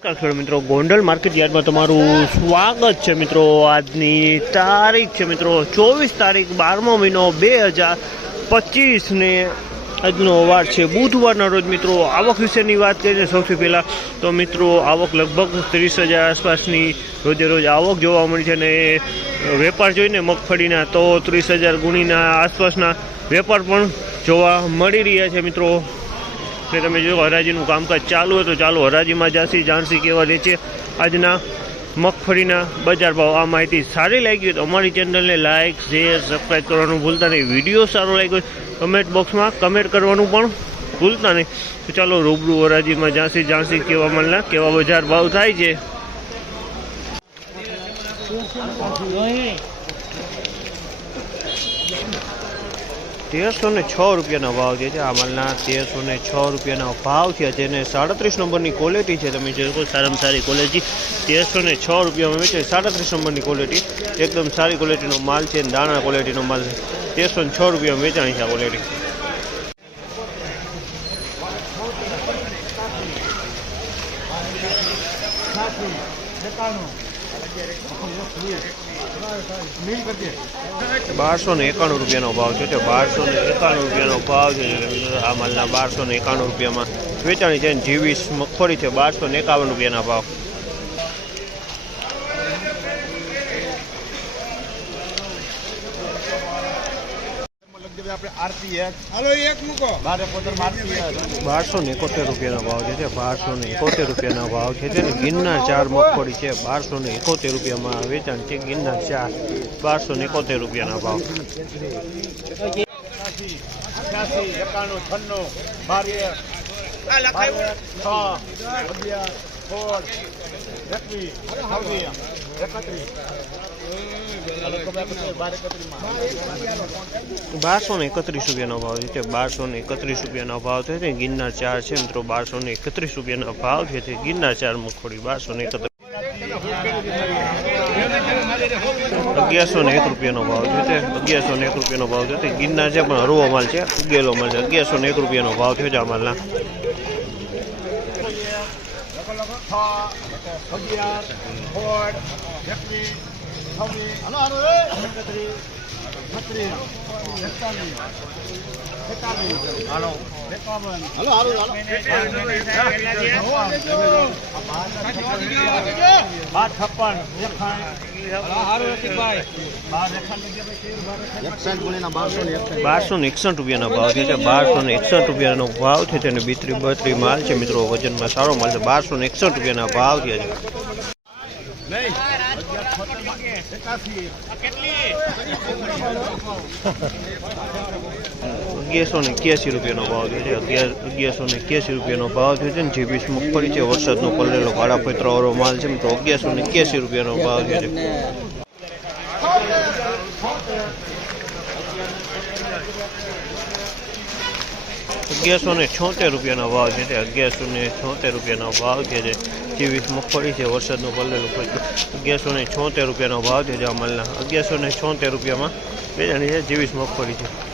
નમસ્કાર ખેડૂત મિત્રો. ગોંડલ માર્કેટ યાર્ડમાં તમારું સ્વાગત છે મિત્રો. આજની તારીખ છે મિત્રો ચોવીસ તારીખ બારમો મહિનો બે હજાર પચીસને આજનો વાર છે. બુધવારના રોજ મિત્રો આવક વિશેની વાત કરીએ સૌથી પહેલાં તો મિત્રો આવક લગભગ ત્રીસ હજાર આસપાસની રોજે રોજ આવક જોવા મળી છે અને વેપાર જોઈને મગફળીના તો ત્રીસ હજાર ગુણીના આસપાસના વેપાર પણ જોવા મળી રહ્યા છે મિત્રો. ને તમે જો હરાજીનું કામકાજ ચાલુ હોય તો ચાલો હરાજીમાં જાસી જાણસી કેવા રહે છે. આજના મગફળીના બજાર ભાવ, આ માહિતી સારી લાગી હોય તો અમારી ચેનલને લાઇક શેર સબસ્ક્રાઈબ કરવાનું ભૂલતા નહીં. વીડિયો સારો લાગ્યો કમેન્ટ બોક્સમાં કમેન્ટ કરવાનું પણ ભૂલતા નહીં. તો ચાલો રૂબરૂ હરાજીમાં જાસી જાણસી કેવા મળના કેવા બજાર ભાવ થાય છે. તેરસો ને છ રૂપિયાના ભાવ જે છે આ માલના તેરસો ને છ રૂપિયાના ભાવ છે. અને સાડત્રીસ નંબરની ક્વોલિટી છે. તમે જોઈ સારામાં સારી ક્વોલિટી તેરસો ને છ રૂપિયામાં વેચે સાડત્રીસ નંબરની ક્વોલિટી એકદમ સારી ક્વોલિટીનો માલ છે. અને દાણા ક્વોલિટીનો માલ છે. તેરસો ને છ રૂપિયામાં વેચાણી છે આ ક્વોલિટી બારસો ને એકાણું રૂપિયાનો ભાવ છે. બારસો ને એકાણું રૂપિયાનો ભાવ છે આ માલના બારસો ને એકાણું રૂપિયામાં વેચાણી છે. જીવીસ મગફળી છે બારસો ને એકાવન રૂપિયાના ભાવ. આપણે આરતી એક. હાલો એક મૂકો. બારે પોતર આરતી બારસો ને એકોતેર રૂપિયાનો ભાવ છે બારસો ને એકોતેર રૂપિયાનો ભાવ છે તેને ગિરનાર ચાર મગફળી છે બારસો ને એકોતેર રૂપિયામાં વેચાણ છે ગિરનાર ચાર બારસો ને એકોતેર રૂપિયાના ભાવ. અઠ્યાસી એકાણું છન્નું બાર એક બાર એક, છ અગિયાર સોળ એકવીસ તો બારસો ને એકત્રીસ રૂપિયાનો ભાવ છે. બારસો ને એકત્રીસ રૂપિયાનો ભાવ છે. તે ગિરનાર ચાર છે મિત્રો, બારસો ને એકત્રીસ રૂપિયાનો ભાવ છે. તે ગિરનાર ચાર મગફળી બારસો ને એકત્રીસ. અગિયારસો ને એક રૂપિયાનો ભાવ છે. તે અગિયારસો ને એક રૂપિયાનો ભાવ છે. તે ગિરનાર છે, પણ હરવો માલ છે. ઉગેલો માલ છે. અગિયારસો ને એક રૂપિયાનો ભાવ થયો છે આ માલના. છ અગિયાર સોળ એકવીસ છવ્વીસ એકત્રીસ બાર છપ્પન બારસો ને એકસઠ રૂપિયાના ભાવ છે બારસો ને એકસઠ રૂપિયાનો ભાવ છે તેને બીતરી બત્રી માલ છે મિત્રો, વજનમાં સારો માલ છે. બારસો ને એકસઠ રૂપિયાના ભાવ છે અગિયારસો ને એક્યાસી રૂપિયાનો ભાવ છે. અગિયાર અગિયારસો ને એક્યાસી રૂપિયાનો ભાવ છે ને જીવીસ મગફળી છે, વરસાદનો પલળેલો ભાડા પૈતરાવાળો માલ છે તો અગિયારસો ને એક્યાસી રૂપિયાનો ભાવ છે. અગિયારસો ને છોતેર રૂપિયાનો ભાવ છે તે અગિયારસો ને છોતેર રૂપિયાનો ભાવ છે જે જીવીસ મગફળી છે, વરસાદનું પલળેલું પૈતરું અગિયારસો ને છોતેર રૂપિયાનો ભાવ છે જે અમલના અગિયારસો ને છોતેર રૂપિયામાં વેચાણી છે જીવીસ મગફળી છે.